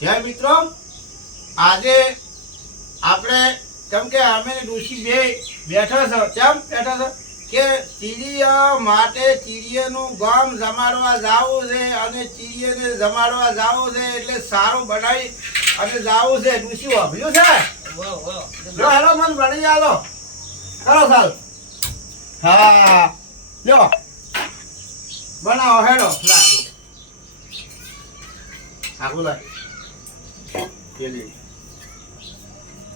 જય મિત્રો. આજે આપણે કેમ કે અમે ઋષિ બે બેઠા છો. કેમ બેઠા છો? કે ચીડિયા માટે ચીડિયાનું ગામ જમાડવા જાવું છે અને ચીડિયાને જમાડવા જાવું છે એટલે સારું બનાવી અને જાવું છે. ઋષિ વાપર્યું છે? હેલો મન ભણી આલો. કરો સાલ હા. લ્યો બનાવો હેડો. આગું લાગ પેલી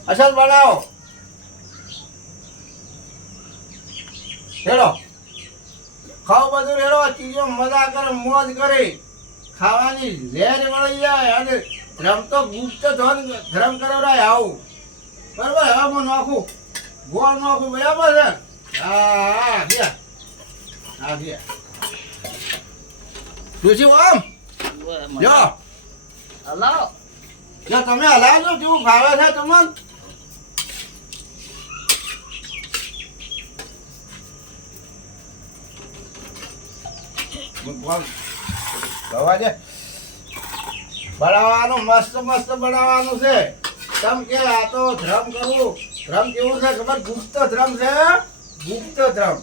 અસલ બનાવો. હેડો ખાવ બધું રેડો ચીજો મજા કરે મોજ કરે. ખાવાની લહેર વળી જાય અને રમતો ગુપ્ત ધન ધર્મ કરાવડાય આવું. બરાબર? હવે હું નાખું. ગોળ નાખું. બરાબર છે? હા હા ગયા હા ગયા જોશી આમ જો હલો જો તમે હલાવજો કેવું ભાવે છે તમને. બનાવવાનું મસ્ત મસ્ત બનાવવાનું છે. તમ કે આ તો ધ્રમ કરવું. ધ્રમ કેવું છે ખબર? ગુપ્ત ધ્રમ છે. ગુપ્ત ધ્રમ.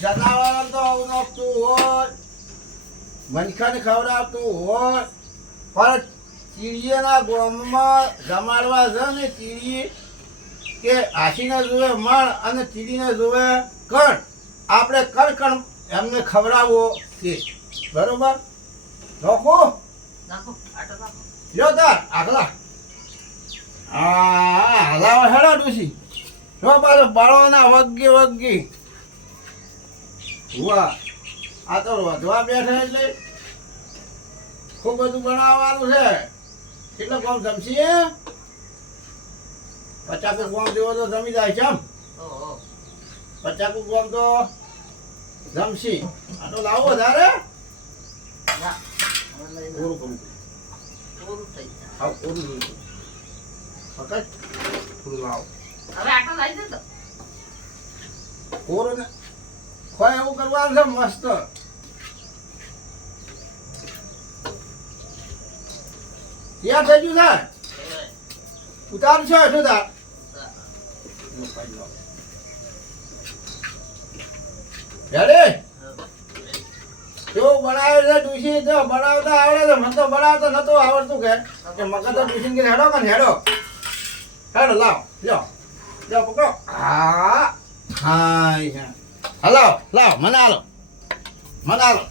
જનાવર તો આવું નાખતું હોય. મનખાને ખવડાવતું હોય. પણ ચીડીના ગોમમાં જમાડવા છે ને ચીડી કે હાસીને જોવે મણ અને ચીડીને જોવે કણ. આપણે કણકણ કણ એમને ખવડાવવો છે. બરોબર? નોખો લ્યો તાર આગલા. હા હલાવો હેડો ડૂસી જો પાછો બાળવાના વગી વગી. વાહ આ તો વધવા બેઠા એટલે ખૂબ બધું બનાવવાનું છે. કેટલો કોમ જમશી પચાસ કોમ જેવો તો જમી જાય છે પચાસ કોમ તો જમશી. આ તો લાવો વધારે. કરું પૂરું થઈ જાય. હા પૂરું જોઈતું પકડ પૂરું લાવો. હવે આટો લઈ તો. ને? ખોય એવું કરવાનું છે મસ્ત. ત્યાં થઈ ગયું છે ઉતાર છે, શું તાર રેડી જો બનાવે છે? ડુસી તો બનાવતા આવડે છે. મને તો બનાવતા નતો આવડતું કે. કે મગર તો ડુસી કે હેડો કે હેડો. હેડો, લાવ, લ્યો. લ્યો, પકડો. હા. હા હા હલો લાવ, મને આલો. મને આલો.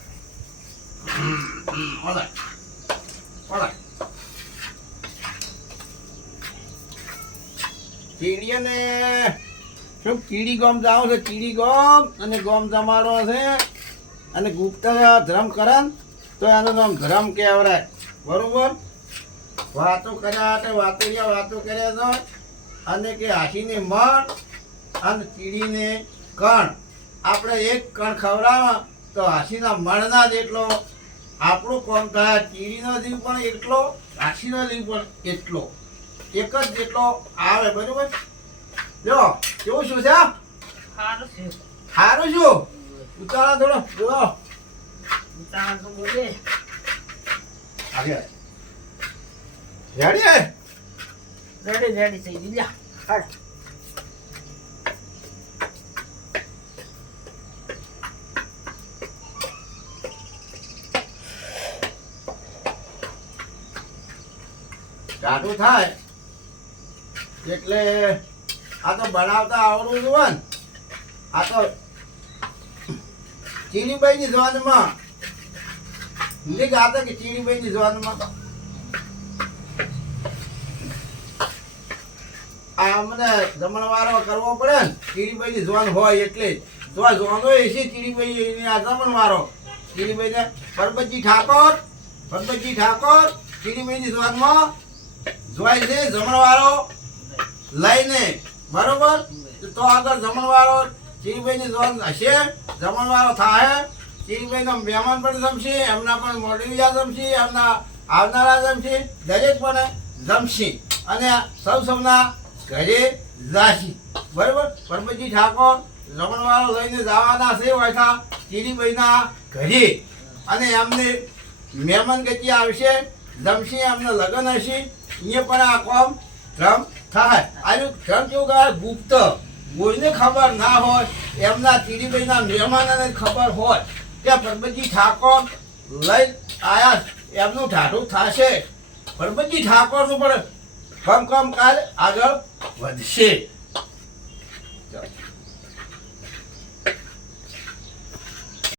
ઓલે. ચીડીને શું કીડી ગોમ જાવ છે? કીડી ગોમ અને ગોમ જમાડો છે. અને ગુપ્ત ધર્મ કરે ને તો એનો નામ ધર્મ કહેવરાય બરોબર? વાતો કર્યા તે વાતો રહ્યા વાતો કર્યા તો અને કે હાથીને મણ અને કીડીને કણ. આપણે એક કણ ખવડાવવા, તો હાથીના મણના જેટલો આપણું કોમ થાય? કીડીનો જીવ પણ એટલો, હાથીનો જીવ પણ એટલો. એક જ જેટલો આવે બરોબર? જો કેવું શું છે? સારું શું? ઉતારા થોડો જો ઉતાવળ તો બોલે. આગળ રેડી રેડી રેડી થઈ ગઈ. લ્યા હાડ ટાટું થાય. એટલે આ તો બનાવતા આવડવું જોવા ને. આ તો ચીનીબાઈની જવાનમાં. લીક આ તો કે ચીનીબાઈની જવાનમાં આ અમને જમણવારો કરવો પડે ને ચીડીબાઈની જવાન હોય એટલે. તો આ એ છે ચીડીબાઈ આ જમણવારો ચીડીબાઈને પરબતજી ઠાકોર પરબતજી ઠાકોર ચીડીબાઈની જવાનમાં જોવાય છે જમણવારો. લઈને, બરોબર? તો આગળ જમણવારો, ચીરીભાઈની જોન હશે. જમણવારો થાય ચીરીભાઈના મહેમાન પણ જમશે, એમના પણ મોડવિયા જમશે, એમના આવનારા જમશે, દરેક પણ જમશે. અને સૌ સૌના ઘરે જાશે. બરોબર? પરમજી ઠાકોર રમણવાળો લઈને જવાના છે, વાયથા ચીરીભાઈના ઘરે. અને એમને મહેમાન ગતિ આવશે, જમશે, એમને લગ્ન હશે. અહીંયા પણ આ કોમ રમ થાય. આજે રમ કેવું કહેવાય? ગુપ્ત. કોઈને ખબર ના હોય, એમના તીરીભાઈના મહેમાનોને ખબર હોય. કે પરબતજી ઠાકોર લઈ આયા, એમનું ઢાઢું થશે. પરબતજી ઠાકોરનું પણ કમ કમ કાલ આગળ વધશે.